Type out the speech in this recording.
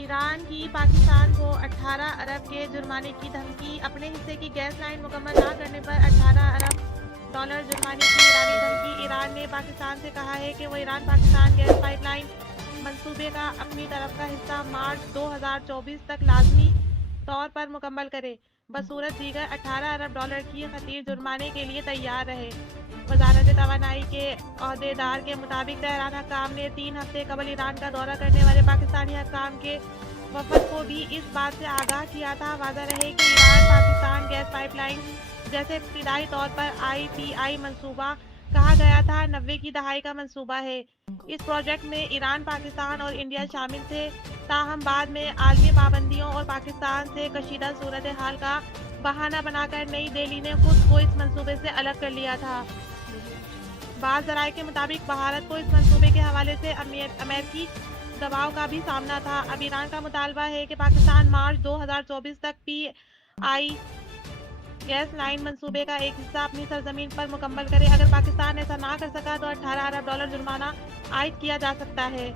Iran की पाकिस्तान को 18 अरब के जुर्माने की धमकी। अपने हिस्से की गैस लाइन मुकम्मल ना करने पर 18 अरब डॉलर जुर्माने की ईरानी धमकी। ईरान ने पाकिस्तान से कहा है कि वो ईरान पाकिस्तान गैस पाइपलाइन मंसूबे का अपनी तरफ का हिस्सा मार्च 2024 तक लाजमी तौर पर मुकम्मल करे, बसूरत दीगर 18 अरब डॉलर की खतीर जुर्माने के लिए तैयार रहे। वजारत तवानाई के अहदेदार के मुताबिक तेहरान हकाम ने 3 हफ्ते कबल ईरान का दौरा करने वाले पाकिस्तानी हकाम के वफद को भी इस बात से आगाह किया था। वाज़ह रहे कि ईरान पाकिस्तान गैस पाइपलाइन जैसे इब्तदाई तौर पर IPI मंसूबा कहा गया था 90 की दहाई का मंसूबा है। इस प्रोजेक्ट में ईरान, पाकिस्तान और इंडिया शामिल थे, ताहम बाद में आलमी पाबंदियों और पाकिस्तान से कशीदा सूरत हाल का बहाना बनाकर नई दिल्ली ने खुद को इस मंसूबे से अलग कर लिया था। बाज़ ज़राए के मुताबिक भारत को इस मंसूबे के हवाले से अमेरिकी दबाव का भी सामना था। अब ईरान का मुतालबा है कि पाकिस्तान मार्च 2024 तक PI गैस लाइन मंसूबे का एक हिस्सा अपनी सरजमीन पर मुकम्मल करे। अगर पाकिस्तान ऐसा ना कर सका तो 18 अरब डॉलर जुर्माना आयद किया जा सकता है।